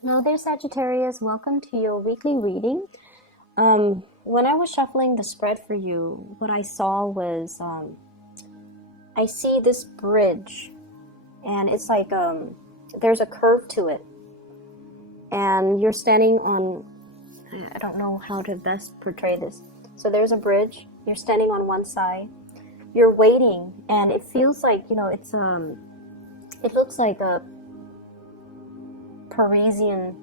Hello there, Sagittarius. Welcome to your weekly reading. When I was shuffling the spread for you, what I saw was I see this bridge, and it's like there's a curve to it, and you're standing on. I don't know how to best portray this. So there's a bridge. You're standing on one side. You're waiting, and it feels like it's it looks like a Parisian.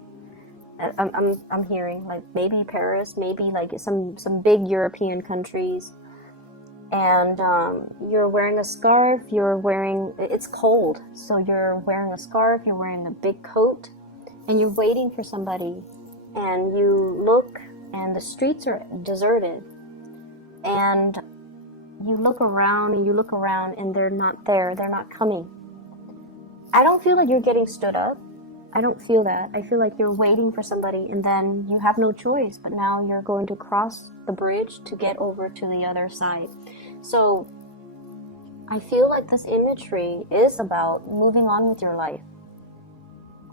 I'm hearing like maybe Paris, maybe like some big European countries, and you're wearing a scarf. It's cold, so you're wearing a scarf. You're wearing a big coat, and you're waiting for somebody. And you look, and the streets are deserted, and you look around and you look around, and they're not there. They're not coming. I don't feel like you're getting stood up. I don't feel that. I feel like you're waiting for somebody, and then you have no choice, but now you're going to cross the bridge to get over to the other side. So I feel like this imagery is about moving on with your life.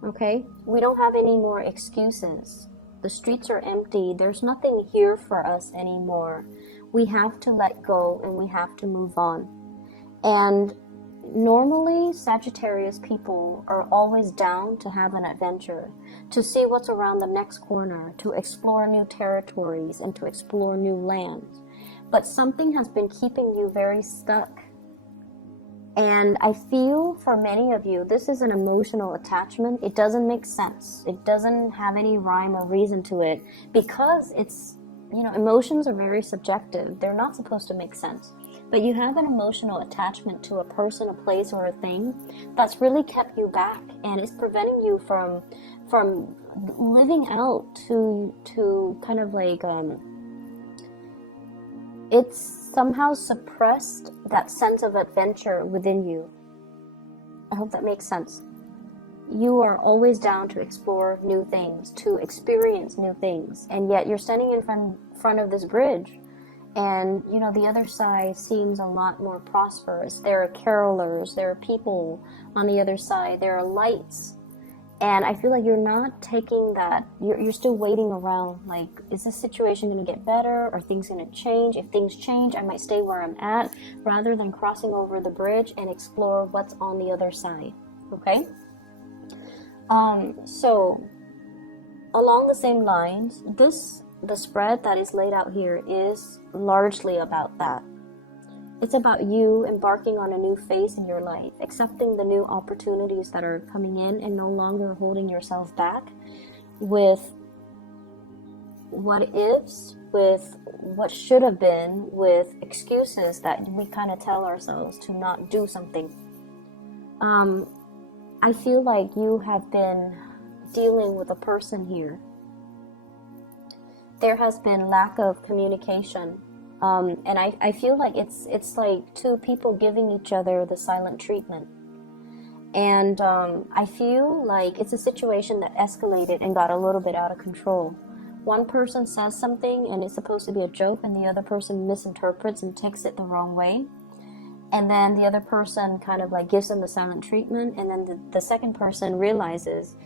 Okay? We don't have any more excuses. The streets are empty. There's nothing here for us anymore. We have to let go, and we have to move on. And normally, Sagittarius people are always down to have an adventure, to see what's around the next corner, to explore new territories, and to explore new lands. But something has been keeping you very stuck. And I feel for many of you, this is an emotional attachment. It doesn't make sense. It doesn't have any rhyme or reason to it, because it's, emotions are very subjective. They're not supposed to make sense. But you have an emotional attachment to a person, a place, or a thing that's really kept you back, and it's preventing you from living out to kind of like it's somehow suppressed that sense of adventure within you. I hope that makes sense. You are always down to explore new things, to experience new things, and yet you're standing in front of this bridge. And, the other side seems a lot more prosperous. There are carolers, there are people on the other side, there are lights. And I feel like you're not taking that, you're still waiting around, like, is this situation going to get better? Are things going to change? If things change, I might stay where I'm at, rather than crossing over the bridge and explore what's on the other side, okay? So, along the same lines, the spread that is laid out here is largely about that. It's about you embarking on a new phase in your life, accepting the new opportunities that are coming in, and no longer holding yourself back with what ifs, with what should have been, with excuses that we kind of tell ourselves to not do something. I feel like you have been dealing with a person here. There has been lack of communication, and I feel like it's like two people giving each other the silent treatment. And I feel like it's a situation that escalated and got a little bit out of control. One person says something and it's supposed to be a joke, and the other person misinterprets and takes it the wrong way. And then the other person kind of like gives them the silent treatment, and then the second person realizes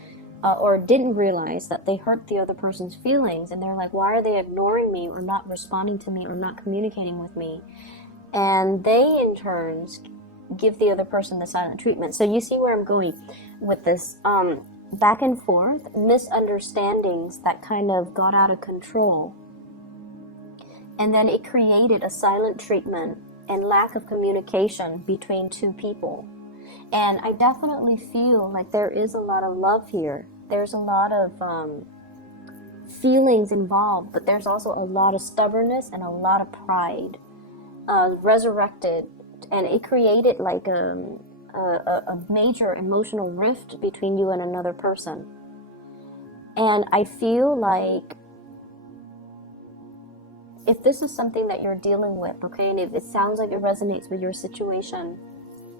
or didn't realize that they hurt the other person's feelings, and they're like, why are they ignoring me, or not responding to me, or not communicating with me? And they in turns give the other person the silent treatment. So you see where I'm going with this back and forth misunderstandings that kind of got out of control, and then it created a silent treatment and lack of communication between two people. And I definitely feel like there is a lot of love here. There's a lot of feelings involved, but there's also a lot of stubbornness and a lot of pride resurrected. And it created like a major emotional rift between you and another person. And I feel like if this is something that you're dealing with, okay, and if it sounds like it resonates with your situation,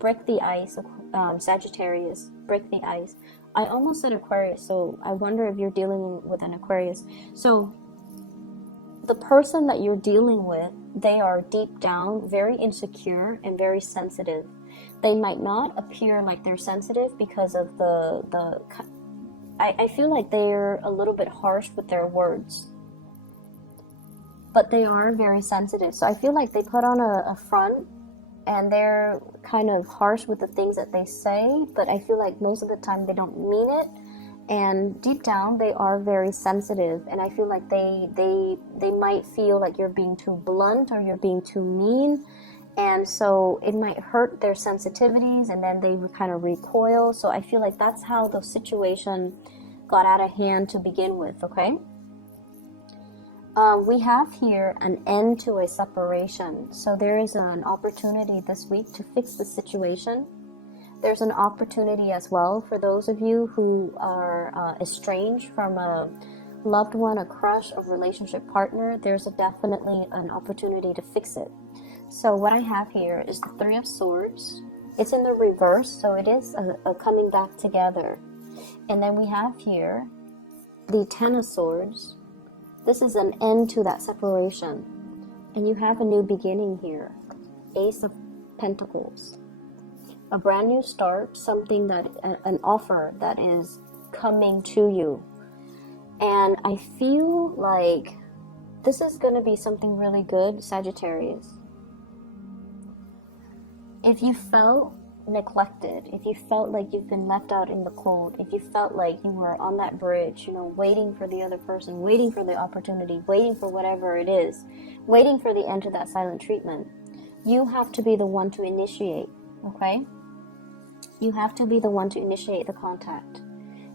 break the ice, Sagittarius, break the ice. I almost said Aquarius, so I wonder if you're dealing with an Aquarius. So the person that you're dealing with, they are deep down very insecure and very sensitive. They might not appear like they're sensitive because of the I feel like they're a little bit harsh with their words, but they are very sensitive. So I feel like they put on a front and they're kind of harsh with the things that they say, but I feel like most of the time they don't mean it. And deep down, they are very sensitive, and I feel like they might feel like you're being too blunt or you're being too mean, and so it might hurt their sensitivities, and then they kind of recoil. So I feel like that's how the situation got out of hand to begin with, okay? We have here an end to a separation. So there is an opportunity this week to fix the situation. There's an opportunity as well for those of you who are estranged from a loved one, a crush, a relationship partner. There's definitely an opportunity to fix it. So what I have here is the Three of Swords. It's in the reverse, so it is a coming back together. And then we have here the Ten of Swords. This is an end to that separation. And you have a new beginning here. Ace of Pentacles. A brand new start, something that, an offer that is coming to you. And I feel like this is going to be something really good, Sagittarius. If you felt neglected, if you felt like you've been left out in the cold, if you felt like you were on that bridge, you know, waiting for the other person, waiting for the opportunity, waiting for whatever it is, waiting for the end to that silent treatment, you have to be the one to initiate, okay? You have to be the one to initiate the contact.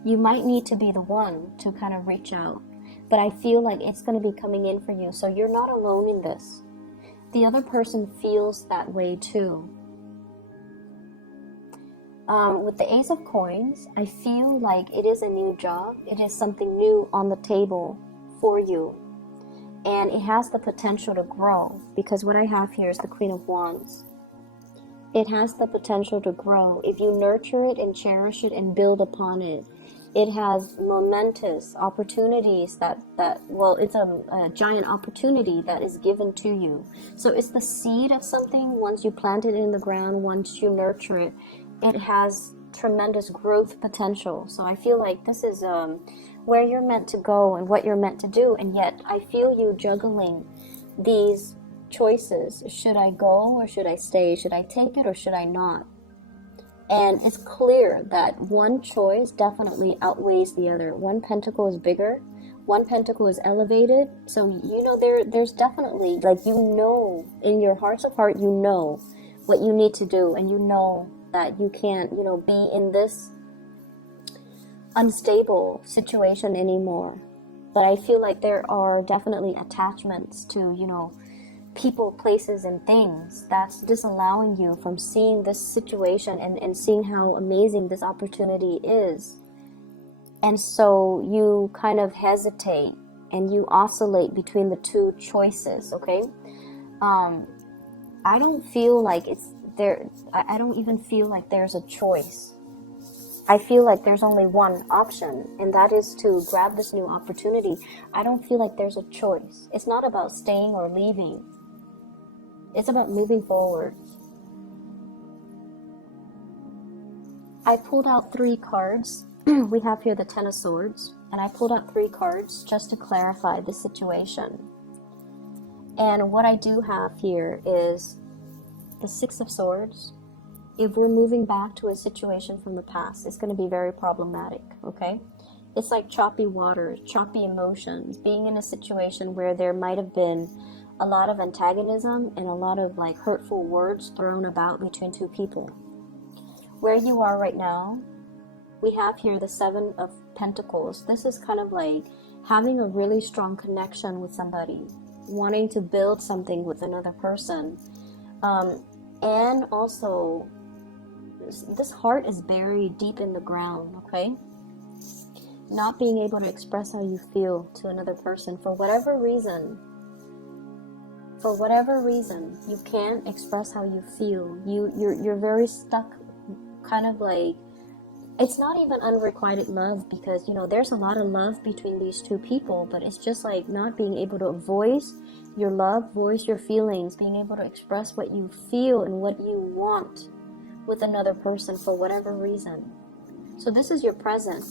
You might need to be the one to kind of reach out, but I feel like it's going to be coming in for you, so you're not alone in this. The other person feels that way too. With the Ace of Coins, I feel like it is a new job. It is something new on the table for you, and it has the potential to grow, because what I have here is the Queen of Wands. It has the potential to grow. If you nurture it and cherish it and build upon it, it has momentous opportunities well, it's a giant opportunity that is given to you. So it's the seed of something. Once you plant it in the ground, once you nurture it, it has tremendous growth potential. So I feel like this is where you're meant to go and what you're meant to do. And yet I feel you juggling these choices. Should I go or should I stay? Should I take it or should I not? And it's clear that one choice definitely outweighs the other. One pentacle is bigger, one pentacle is elevated. So you know, there's definitely, like, you know, in your hearts of heart, you know what you need to do, and you know that you can't, you know, be in this unstable situation anymore. But I feel like there are definitely attachments to, you know, people, places, and things that's disallowing you from seeing this situation and seeing how amazing this opportunity is. And so you kind of hesitate and you oscillate between the two choices, okay? I don't feel like it's there. I don't even feel like there's a choice. I feel like there's only one option, and that is to grab this new opportunity. I don't feel like there's a choice. It's not about staying or leaving. It's about moving forward. I pulled out 3 cards. We have here the Ten of Swords, and I pulled out 3 cards just to clarify the situation. And what I do have here is the Six of Swords. If we're moving back to a situation from the past, it's going to be very problematic, okay? It's like choppy waters, choppy emotions, being in a situation where there might have been a lot of antagonism and a lot of like hurtful words thrown about between two people. Where you are right now, we have here the Seven of Pentacles. This is kind of like having a really strong connection with somebody, wanting to build something with another person. And also, this heart is buried deep in the ground, okay? Not being able to express how you feel to another person for whatever reason. For whatever reason, you can't express how you feel. You're very stuck, kind of like, it's not even unrequited love, because, you know, there's a lot of love between these two people, but it's just like not being able to voice your love, voice your feelings, being able to express what you feel and what you want with another person for whatever reason. So this is your present.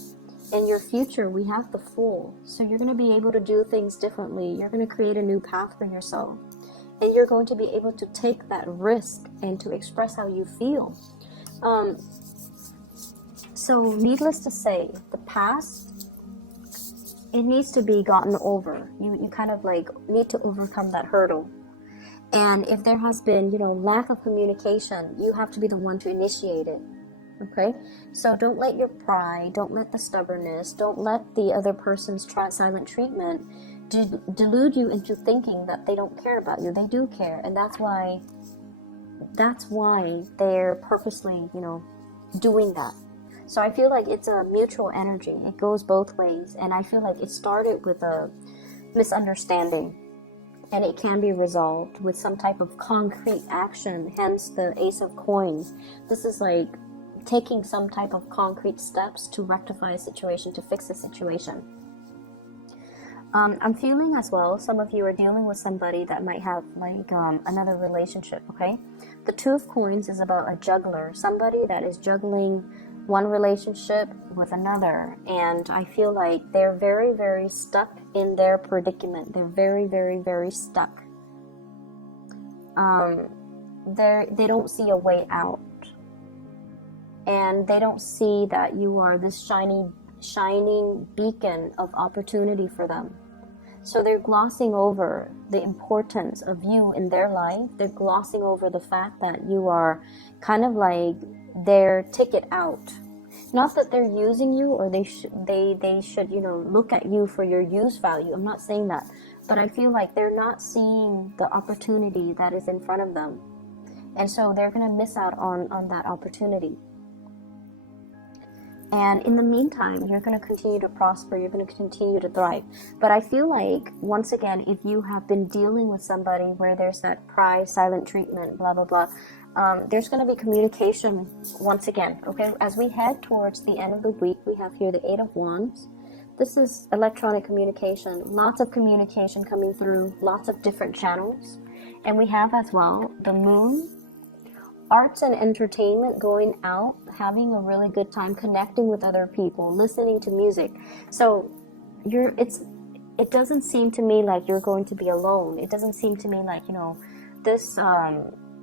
In your future, we have the Fool. So you're going to be able to do things differently. You're going to create a new path for yourself. And you're going to be able to take that risk and to express how you feel. So needless to say, the past, it needs to be gotten over. You kind of like need to overcome that hurdle. And if there has been, lack of communication, you have to be the one to initiate it. Okay, so don't let your pride, don't let the stubbornness, don't let the other person's silent treatment delude you into thinking that they don't care about you. They do care, and that's why they're purposely, doing that. So I feel like it's a mutual energy. It goes both ways, and I feel like it started with a misunderstanding, and it can be resolved with some type of concrete action. Hence the Ace of Coins. This is like taking some type of concrete steps to rectify a situation, to fix a situation. I'm feeling as well, some of you are dealing with somebody that might have like another relationship, okay? The Two of Coins is about a juggler, somebody that is juggling one relationship with another, and I feel like they're very, very stuck in their predicament. They're very, very, very stuck. They don't see a way out. And they don't see that you are this shining beacon of opportunity for them. So they're glossing over the importance of you in their life. They're glossing over the fact that you are kind of like their ticket out. Not that they're using you or they should, look at you for your use value. I'm not saying that. But I feel like they're not seeing the opportunity that is in front of them. And so they're going to miss out on that opportunity. And in the meantime, you're going to continue to prosper. You're going to continue to thrive. But I feel like, once again, if you have been dealing with somebody where there's that pride, silent treatment, blah, blah, blah, there's going to be communication once again, okay? As we head towards the end of the week, we have here the Eight of Wands. This is electronic communication. Lots of communication coming through, lots of different channels. And we have as well the Moon. Arts and entertainment, going out, having a really good time, connecting with other people, listening to music. So it doesn't seem to me like you're going to be alone. It doesn't seem to me like, this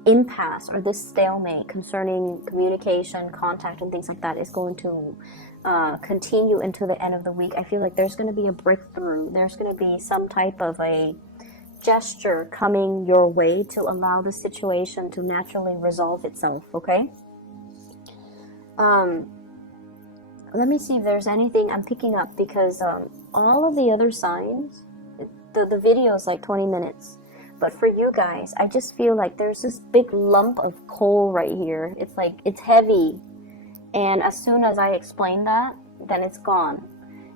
impasse or this stalemate concerning communication, contact, and things like that is going to continue into the end of the week. I feel like there's going to be a breakthrough. There's going to be some type of a gesture coming your way to allow the situation to naturally resolve itself, okay? Let me see if there's anything I'm picking up, because all of the other signs, the video is like 20 minutes. But for you guys, I just feel like there's this big lump of coal right here. It's like, it's heavy. And as soon as I explain that, then it's gone.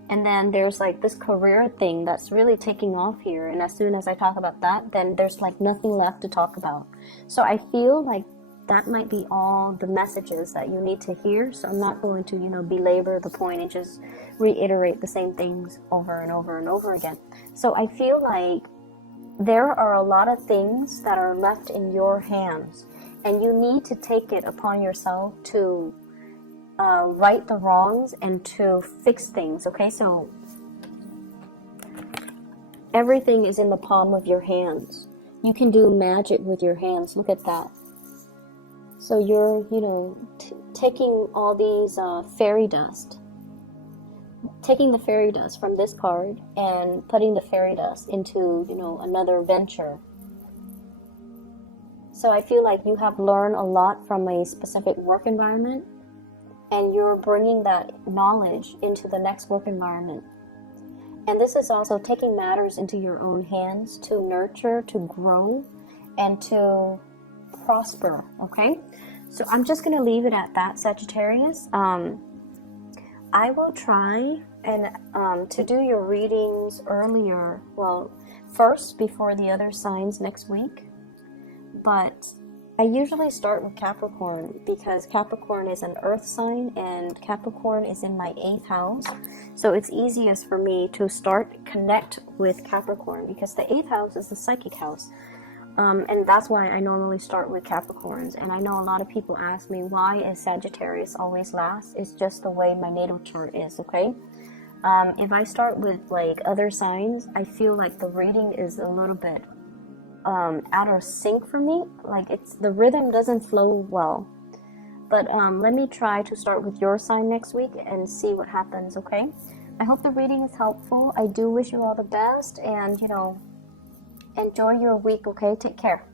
And then there's like this career thing that's really taking off here. And as soon as I talk about that, then there's like nothing left to talk about. So I feel like that might be all the messages that you need to hear. So I'm not going to, belabor the point and just reiterate the same things over and over and over again. So I feel like there are a lot of things that are left in your hands. And you need to take it upon yourself to right the wrongs and to fix things, okay? So everything is in the palm of your hands. You can do magic with your hands. Look at that. So you're, taking all these fairy dust, taking the fairy dust from this card and putting the fairy dust into, another venture. So I feel like you have learned a lot from a specific work environment, and you're bringing that knowledge into the next work environment. And this is also taking matters into your own hands to nurture, to grow, and to prosper, okay? So I'm just going to leave it at that, Sagittarius. I will try and to do your readings earlier, first before the other signs next week. But I usually start with Capricorn because Capricorn is an earth sign and Capricorn is in my 8th house. So it's easiest for me to connect with Capricorn because the 8th house is the psychic house. And that's why I normally start with Capricorns. And I know a lot of people ask me, why is Sagittarius always last? It's just the way my natal chart is, okay? If I start with like other signs, I feel like the reading is a little bit out of sync for me. Like the rhythm doesn't flow well. But let me try to start with your sign next week and see what happens, okay? I hope the reading is helpful. I do wish you all the best, and, you know, enjoy your week, okay? Take care.